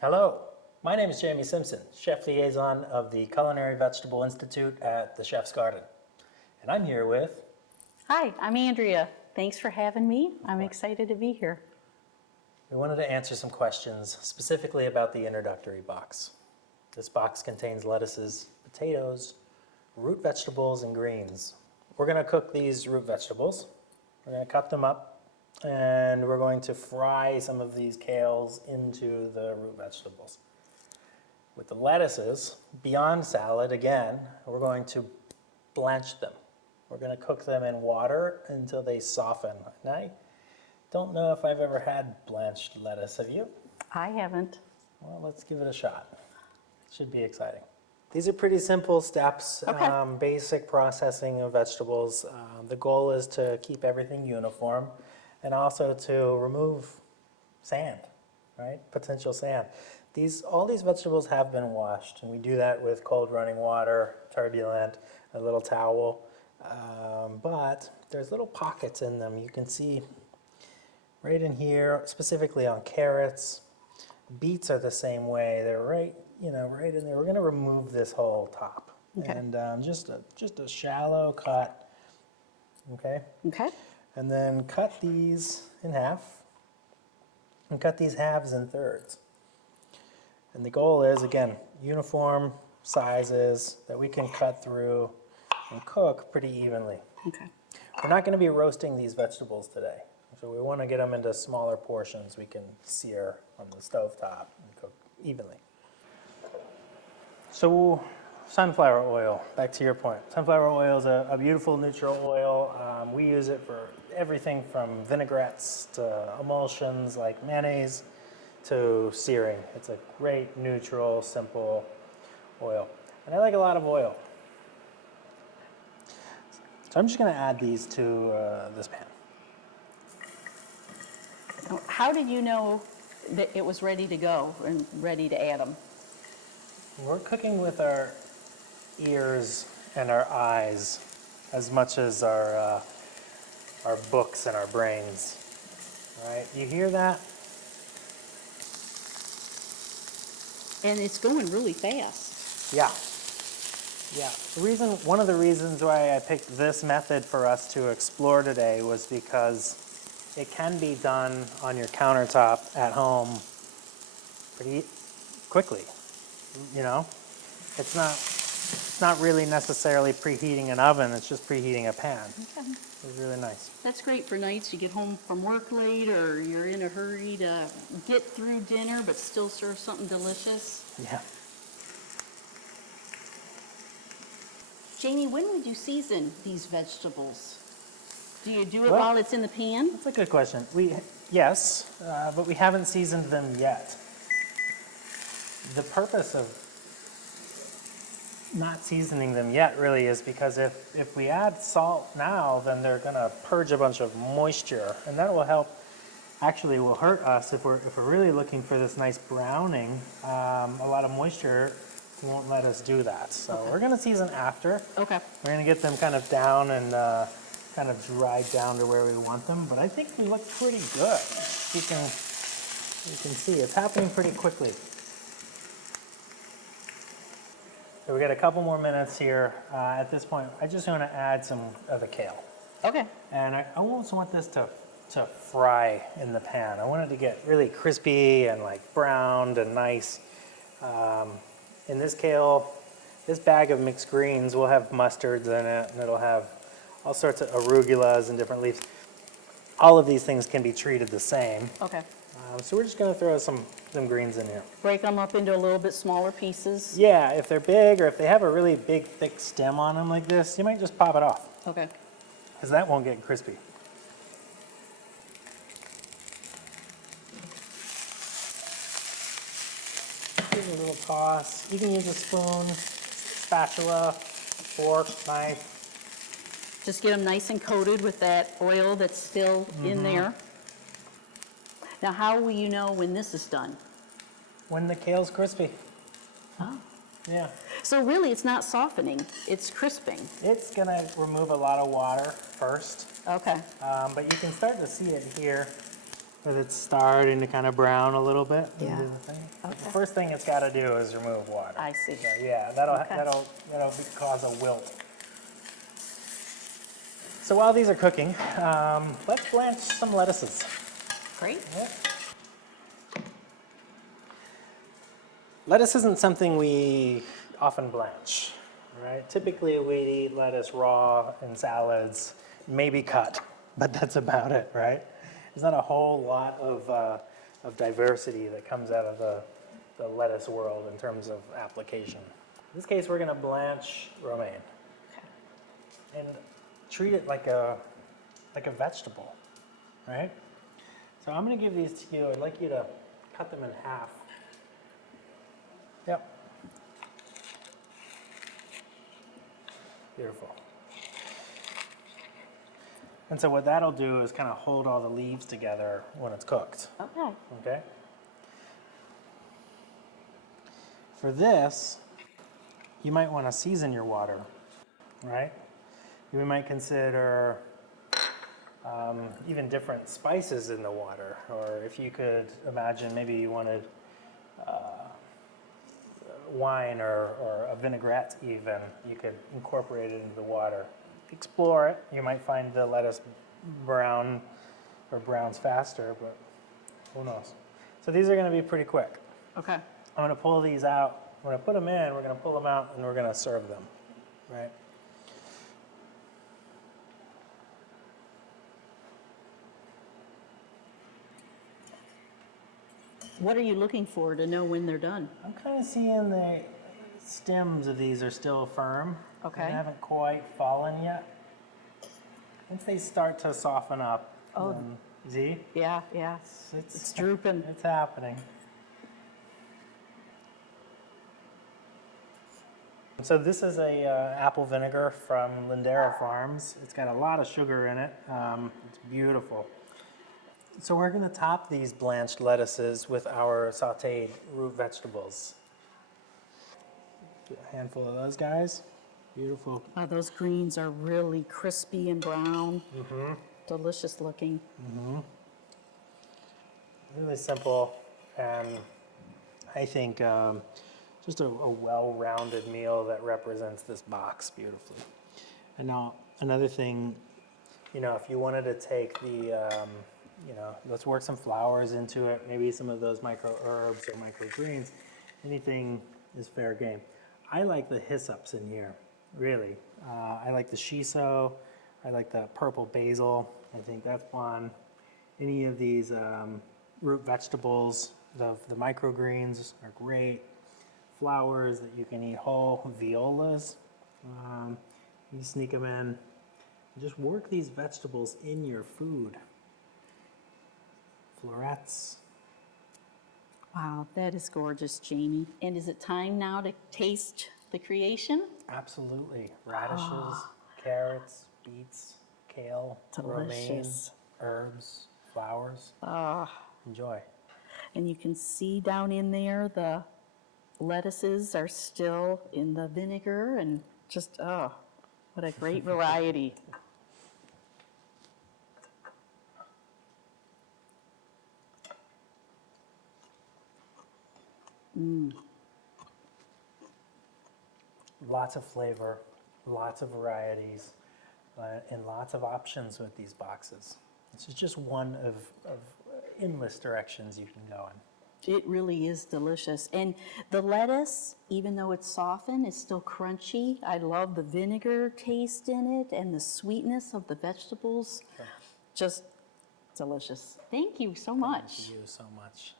Hello, my name is Jamie Simpson, Chef Liaison of the Culinary Vegetable Institute at the Chef's Garden. And I'm here with... Hi, I'm Andrea. Thanks for having me. I'm excited to be here. We wanted to answer some questions specifically about the introductory box. This box contains lettuces, potatoes, root vegetables, and greens. We're going to cook these root vegetables. We're going to cut them up, and we're going to fry some of these kales into the root vegetables. With the lettuces, beyond salad, again, we're going to blanch them. We're going to cook them in water until they soften. And I don't know if I've ever had blanched lettuce. Have you? I haven't. Well, let's give it a shot. It should be exciting. These are pretty simple steps, Okay. basic processing of vegetables. The goal is to keep everything uniform and also to remove sand, right? Potential sand. All these vegetables have been washed, and we do that with cold running water, turbulent, a little towel. But there's little pockets in them. You can see right in here, specifically on carrots. Beets are the same way. They're right in there. We're going to remove this whole top, Okay. and just a shallow cut. Okay. Okay. And then cut these in half, and cut these halves in thirds. And the goal is, again, uniform sizes that we can cut through and cook pretty evenly. Okay. We're not going to be roasting these vegetables today, so we want to get them into smaller portions we can sear on the stovetop and cook evenly. So sunflower oil, back to your point. Sunflower oil is a beautiful neutral oil. We use it for everything from vinaigrettes to emulsions like mayonnaise to searing. It's a great neutral, simple oil. And I like a lot of oil. So I'm just going to add these to this pan. Now, how did you know that it was ready to go and ready to add them? We're cooking with our ears and our eyes as much as our books and our brains. All right, you hear that? And it's going really fast. Yeah. Yeah. One of the reasons why I picked this method for us to explore today was because it can be done on your countertop at home pretty quickly. You know, it's not really necessarily preheating an oven. It's just preheating a pan. Okay. It's really nice. That's great for nights you get home from work late or you're in a hurry to get through dinner but still serve something delicious. Yeah. Jamie, when would you season these vegetables? Do you do it Well, while it's in the pan? That's a good question. Yes, but we haven't seasoned them yet. The purpose of not seasoning them yet really is because if we add salt now, then they're going to purge a bunch of moisture, and that will help. Actually, will hurt us if we're really looking for this nice browning. A lot of moisture won't let us do that. So Okay. We're going to season after. Okay. We're going to get them kind of down and kind of dried down to where we want them. But I think we look pretty good. You can see it's happening pretty quickly. So we got a couple more minutes here. At this point, I just want to add some of the kale. Okay. And I almost want this to fry in the pan. I want it to get really crispy and like browned and nice. In this kale, this bag of mixed greens will have mustards in it, and it'll have all sorts of arugulas and different leaves. All of these things can be treated the same. Okay. So we're just going to throw some greens in here. Break them up into a little bit smaller pieces. Yeah, if they're big or if they have a really big, thick stem on them like this, you might just pop it off, Okay. because that won't get crispy. Give it a little toss. You can use a spoon, spatula, fork, knife. Just get them nice and coated with that oil that's still in there. Now, how will you know when this is done? When the kale's crispy. Oh. Yeah. So really, it's not softening, it's crisping. It's going to remove a lot of water first, Okay. but you can start to see it here. But it's starting to kind of brown a little bit. Yeah. Do the thing. Okay. The first thing it's got to do is remove water. I see. So, yeah, that'll Okay. cause a wilt. So while these are cooking, let's blanch some lettuces. Great. Yeah. Lettuce isn't something we often blanch, right? Typically we'd eat lettuce raw in salads, maybe cut, but that's about it, right? There's not a whole lot of diversity that comes out of the lettuce world in terms of application. In this case, we're gonna blanch romaine and treat it like a vegetable, right? So I'm gonna give these to you. I'd like you to cut them in half. Yep. Beautiful. And so what that'll do is kind of hold all the leaves together when it's cooked. Okay. Okay? For this, you might want to season your water, right? You might consider even different spices in the water, or if you could imagine maybe you wanted wine or a vinaigrette even, you could incorporate it into the water. Explore it. You might find the lettuce brown or browns faster, but who knows. So these are going to be pretty quick. Okay. I'm going to pull these out. When I put them in, we're going to pull them out and we're going to serve them, right? What are you looking for to know when they're done? I'm kind of seeing the stems of these are still firm. Okay. They haven't quite fallen yet. Once they start to soften up, Oh. see? Yeah, yeah. It's drooping. It's happening. So this is a apple vinegar from Lindera Farms. It's got a lot of sugar in it. It's beautiful. So we're going to top these blanched lettuces with our sauteed root vegetables. Get a handful of those guys. Beautiful. Wow, those greens are really crispy and brown. Delicious looking. Really simple, and I think just a well-rounded meal that represents this box beautifully. And now another thing, you know, if you wanted to take the, you know, let's work some flowers into it, maybe some of those micro herbs or microgreens, anything is fair game. I like the hyssops in here, really. I like the shiso, I like the purple basil, I think that's fun. Any of these root vegetables, the microgreens are great. Flowers that you can eat whole, violas, you sneak them in. Just work these vegetables in your food. Florets. Wow, that is gorgeous, Jamie. And is it time now to taste the creation? Absolutely. Radishes, carrots, beets, kale, romaine, Delicious. herbs, flowers. Enjoy. And you can see down in there the lettuces are still in the vinegar and just, oh, what a great variety. Lots of flavor, lots of varieties, and lots of options with these boxes. This is just one of endless directions you can go in. It really is delicious. And the lettuce, even though it's softened, is still crunchy. I love the vinegar taste in it and the sweetness of the vegetables. Just delicious. Thank you so much. Thank you so much.